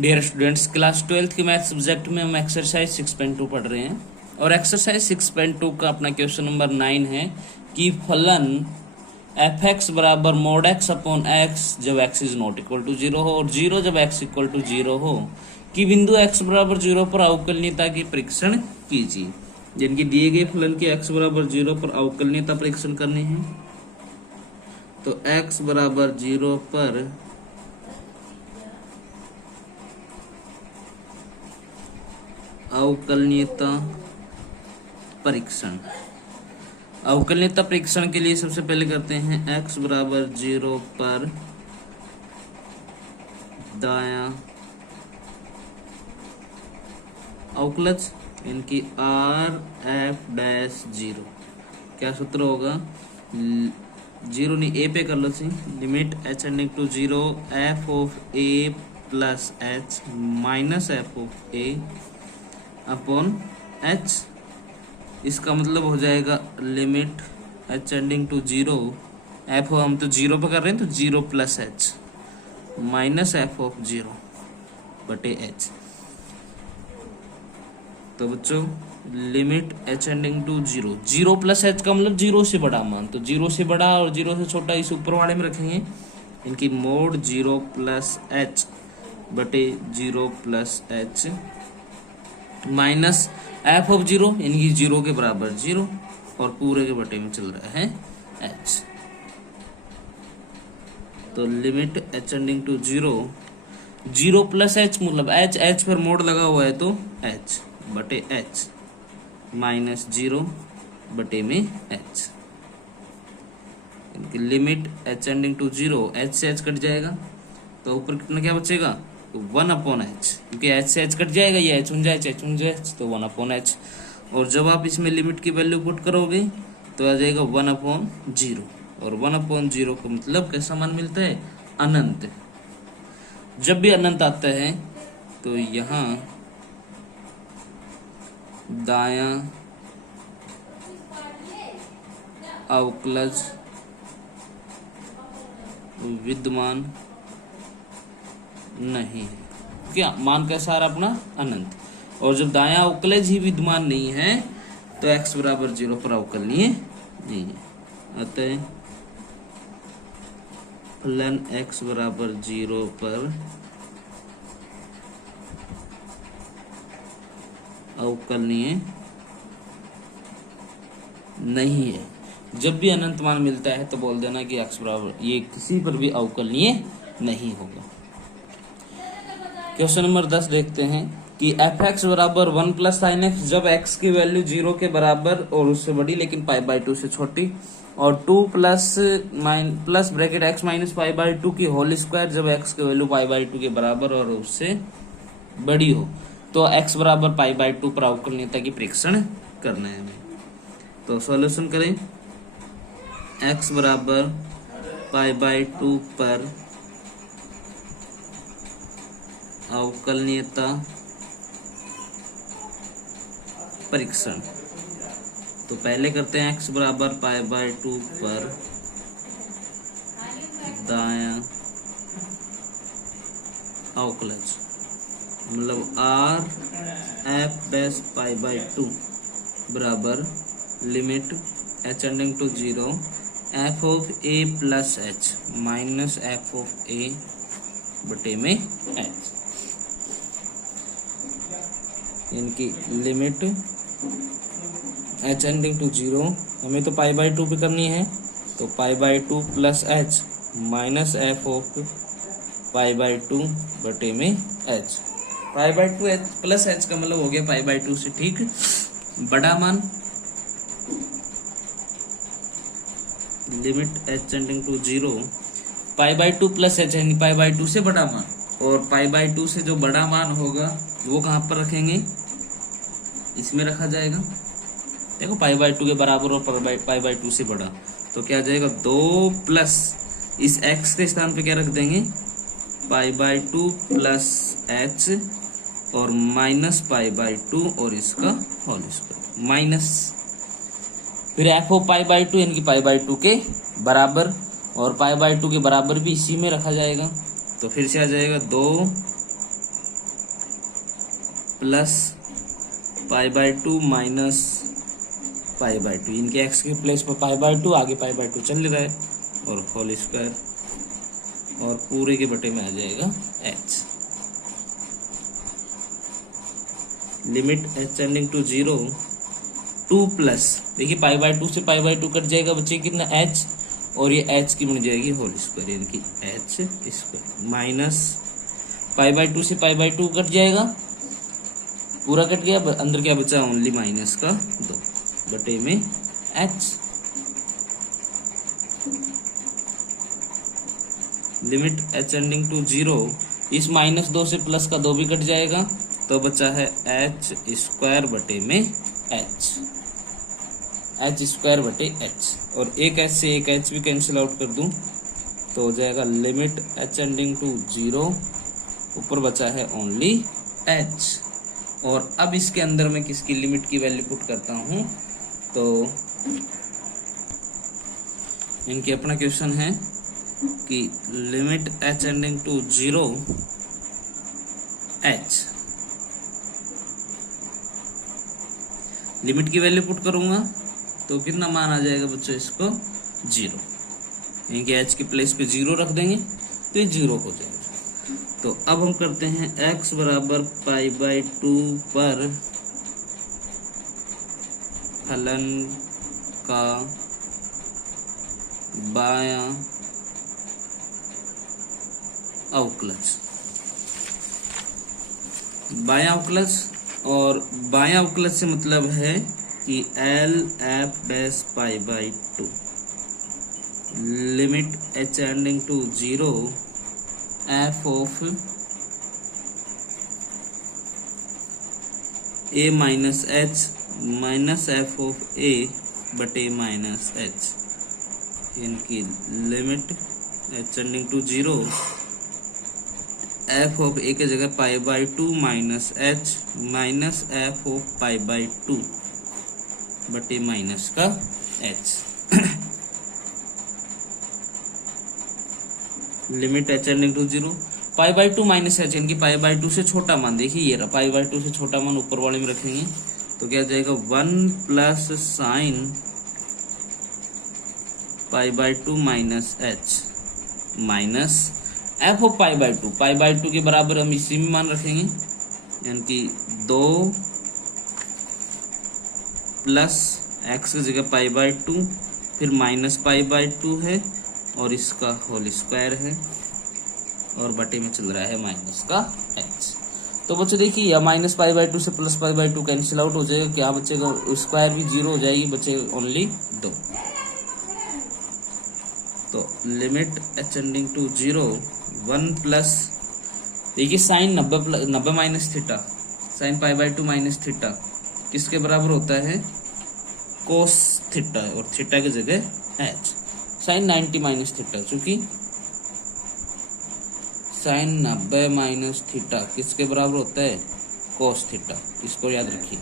Dear students, class 12th के math subject में हम एक्सरसाइज 6.2 पढ़ रहे हैं और एक्सरसाइज 6.2 का अपना क्वेश्चन नंबर 9 है कि फलन एफ एक्स बराबर मोड एक्स अपॉन एक्स जब X is not equal to 0 हो और 0 जब एक्स इक्वल टू 0 हो कि बिंदु एक्स बराबर 0 पर अवकलनीयता की परीक्षण कीजिए। जिनकी दिए गए फलन की एक्स बराबर 0 पर अवकलनीयता परीक्षण करनी है तो एक्स बराबर 0 पर अवकलनीयता परीक्षण। अवकलनीयता परीक्षण के लिए सबसे पहले करते हैं x बराबर 0 पर दायां अवकलज इनकी r f डैश 0। क्या सूत्र होगा? 0 नहीं a पे कर लो see, limit h tending to 0 f of a plus h minus f of a upon h। इसका मतलब हो जाएगा limit h tending to 0 f हम तो 0 पे कर रहे हैं तो 0 plus h minus f of 0 बटे h। तो बच्चों limit h tending to 0, 0 plus h का मतलब 0 से बड़ा मान, तो 0 से बड़ा और 0 से छोटा इस ऊपर वाले में रखेंगे। इनकी मोड 0 प्लस h बटे 0 plus h minus f of 0 इनकी 0 के बराबर 0 और पूरे के बटे में चल रहा है h। तो limit h tending to 0, 0 plus h मतलब h पर मोड लगा हुआ है तो h बटे h माइनस 0 बटे में h। इनकी limit h tending to 0, h से h कट जाएगा तो ऊपर कितना क्या बचेगा तो 1 अपॉन h, क्योंकि h से h कट जाएगा, ये h बन जाए तो 1 अपॉन h। और जब आप इसमें लिमिट की वैल्यू पुट करोगे तो आ जाएगा 1 अपॉन 0 और 1 अपॉन 0 का मतलब कैसा मान मिलता है? अनंत। जब भी अनंत आता है तो यहाँ दायां अवकलज विद्यमान नहीं है। क्या मान कैसा आ रहा अपना? अनंत। और जब दायां अवकलज ही विद्यमान नहीं है तो x बराबर 0 पर अवकलनीय नहीं है। अतः फलन x बराबर 0 पर अवकलनीय नहीं है। जब भी अनंत मान मिलता है तो बोल देना कि x बराबर ये किसी पर भी अवकलनीय नहीं होगा। क्वेश्चन नंबर 10 देखते हैं कि एफ एक्स बराबर 1 प्लस साइन एक्स जब x की वैल्यू 0 के बराबर और उससे बड़ी लेकिन पाई बाई 2 से छोटी और 2 plus bracket x minus pi by 2 की होल स्क्वायर जब x की वैल्यू पाई बाई 2 के बराबर और उससे बड़ी हो तो x बराबर पाई बाई 2 पर अवकलनीयता की परीक्षण करना है हमें। तो सॉल्यूशन करें। x बराबर पाई बाई 2 पर अवकलनीयता परीक्षण। तो पहले करते हैं x बराबर पाई बाई 2 पर दायां अवकलज मतलब r f dash pi by 2 बराबर limit h tending to 0 f of a plus h minus f of a बटे में h। इनकी लिमिट h टेंडिंग टू 0 हमें तो पाई बाई 2 पे करनी है तो पाई by 2 plus h minus f of pi by 2 बटे में h। Pi by 2 h plus h का मतलब हो गया पाई बाई 2 से ठीक बड़ा मान। Limit h tending to 0 pi by 2 plus h यानी पाई बाई 2 से बड़ा मान और पाई बाई 2 से जो बड़ा मान होगा वो कहाँ पर रखेंगे? इसमें रखा जाएगा। देखो पाई बाई 2 के बराबर और पाई बाई 2 से बड़ा तो क्या आ जाएगा 2 प्लस इस x के स्थान पे क्या रख देंगे पाई बाई 2 प्लस h और माइनस पाई बाई 2 और इसका होल स्क्वायर माइनस फिर f ऑफ पाई बाई 2 यानी पाई बाई 2 के बराबर और पाई बाई 2 के बराबर भी इसी में रखा जाएगा तो फिर से आ जाएगा 2 plus pi by two minus pi by two, इनके एक्स के प्लेस पर पाई बाई टू, आगे पाई बाई टू चल रहा है, और होल स्क्वायर, और पूरे के बटे में आ जाएगा H. Limit H tending to 0 2 plus, देखिए पाई बाई टू से पाई बाई टू कट जाएगा, बच्चे कितना एच, और ये एच की बन जाएगी होल स्क्वायर, यानी कि H square, minus pi by two से पाई बाई टू कट जाएगा, पूरा कट गया, अंदर क्या बचा, ओनली माइनस का 2 बटे में H. Limit H ending to 0, इस माइनस 2 से प्लस का 2 भी कट जाएगा, तो बचा है एच स्क्वायर बटे में एच, एच स्क्वायर बटे एच, और एक एच से एक एच भी कैंसिल आउट कर दूं तो हो जाएगा लिमिट एच एंडिंग टू 0, ऊपर बचा है ओनली एच। और अब इसके अंदर मैं किसकी लिमिट की वैल्यू पुट करता हूं, तो इनके अपना क्वेश्चन है कि limit H ending to 0 H, limit की वैल्यू पुट करूंगा तो कितना मान आ जाएगा बच्चों, इसको 0, इनके एच के प्लेस पे 0 रख देंगे तो ये 0 हो जाएगा। तो अब हम करते हैं x बराबर पाई बाई 2 पर फलन का बायां अवकलज, बायां अवकलज, और बायां अवकलज से मतलब है कि L F dash pi by 2, limit H ending to 0 F of A minus H minus F of A बटे माइनस एच, इनकी limit H ending to 0 F of A के जगह pi by 2 minus H minus F of pi by 2 बटे minus का H. Limit H ending to 0 pi by 2 minus H, इनकी pi by 2 से छोटा मान, देखिए ये रहा पाई बाई 2 से छोटा मान ऊपर वाले में रखेंगे तो क्या जाएगा 1 plus sign pi by 2 minus H minus F of pi by 2 के बराबर हम इसी में मान रखेंगे, यानी कि 2 प्लस एक्स की जगह पाई बाई 2, फिर माइनस पाई बाई 2 है और इसका होल स्क्वायर है, और बटे में चल रहा है माइनस का एच। तो बच्चों देखिए या माइनस पाई बाई 2 से plus pi by 2 cancel out हो जाएगा, क्या बचेगा, स्क्वायर भी 0 हो जाएगी, बचेगा ओनली 2। तो limit H ending to 0 1 plus, देखिए sine 90 minus theta, sine pi by 2 minus theta किसके बराबर होता है, कोस थीटा, और थीटा की जगह एच, साइन 90 माइनस थीटा, चूंकि साइन 90 माइनस थीटा किसके बराबर होता है, कोस थीटा, इसको याद रखिए।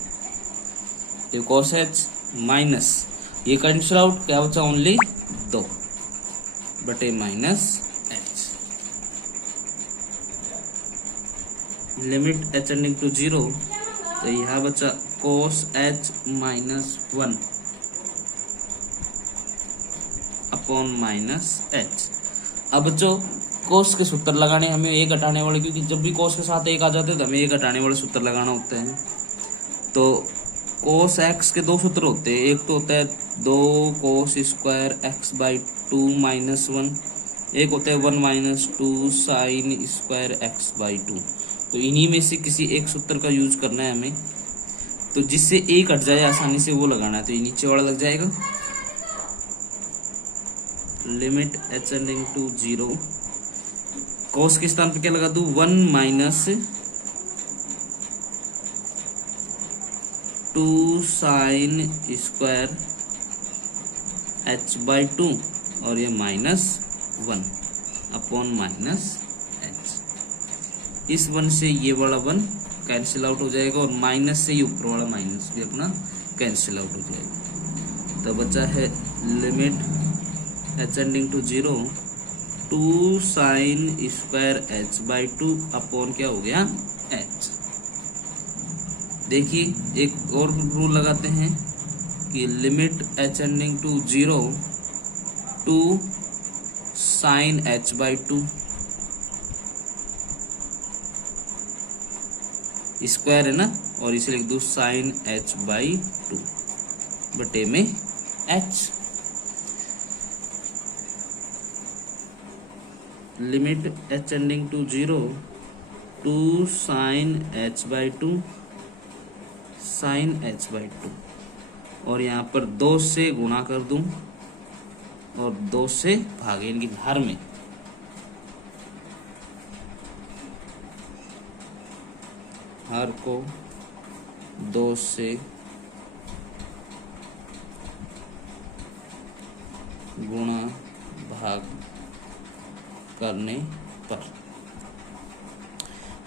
तो कोस एच माइनस ये कैंसिल आउट, क्या बचा ओनली 2 बटे minus H. Limit H ending to 0, तो यह बचा cos H minus 1 upon minus H. अब बच्चों कोस के सूत्र लगाने हमें एक घटाने वाले, क्योंकि जब भी कोस के साथ एक आ जाते हैं तो हमें एक घटाने वाले सूत्र लगाना होता है। तो कोस एक्स के 2 सूत्र होते हैं, एक तो होता है 2 cos square x by 2 minus 1, एक होता है 1 minus 2 sine square x by 2। तो इन्हीं में से किसी एक सूत्र का यूज करना है हमें, तो जिससे एक हट जाए आसानी से वो लगाना है, तो ये नीचे वाला लग जाएगा। लिमिट एच एंडिंग टू 0, कोस के स्थान पे क्या लगा दूं, 1 minus 2 sine square h by 2 और ये माइनस 1 अपॉन माइनस एच। इस 1 से ये वाला 1 कैंसिल आउट हो जाएगा, और माइनस से ये ऊपर वाला माइनस भी अपना कैंसिल आउट हो जाएगा। तो बचा है limit H ending to 0 2 sine square h by 2 upon क्या हो गया एच। देखिए एक और रूल लगाते हैं कि limit h tending to 0 two sine h/2 square है ना, और इसे लिख दूं साइन h/2 बटे में h। Limit h tending to 0 two sine h/2 sine h/2, और यहाँ पर 2 से गुणा कर दूं और 2 से भागे, इनकी हर में हर को 2 से गुणा भाग करने पर।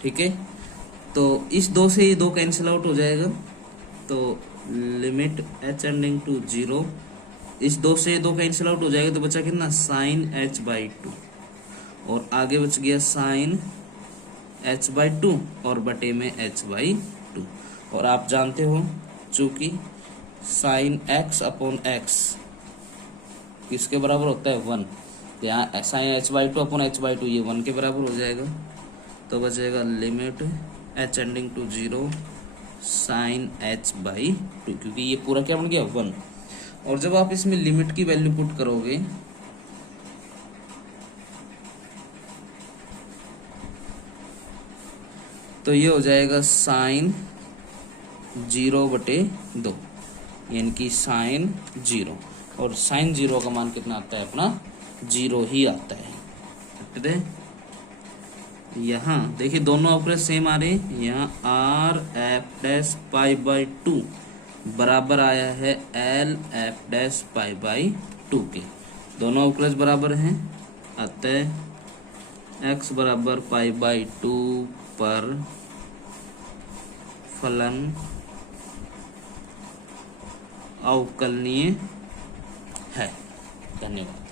ठीक है, तो इस 2 से ये 2 कैंसिल आउट हो जाएगा, तो लिमिट h टेंडिंग टू 0, इस 2 से 2 कैंसिल आउट हो जाएगा, तो बचा कितना साइन h/2, और आगे बच गया साइन h/2 और बटे में h/2। और आप जानते हो चूंकि साइन x अपॉन x किसके बराबर होता है 1, यहाँ साइन h/2 अपॉन h/2 ये 1 के बराबर हो जाएगा, तो बचेगा limit h tending to 0 sine h/2, क्योंकि ये पूरा क्या बन गया 1। और जब आप इसमें लिमिट की वैल्यू पुट करोगे तो ये हो जाएगा साइन 0/2, यानी कि साइन 0, और साइन 0 का मान कितना आता है अपना 0 ही आता है। यहाँ देखिए दोनों अवक्रज सेम आ रहे हैं, यहाँ r(f')π/2 बराबर आया है l(f')π/2 के, दोनों अवक्रज बराबर हैं, अतः x बराबर π/2 पर फलन अवकलनीय है। धन्यवाद।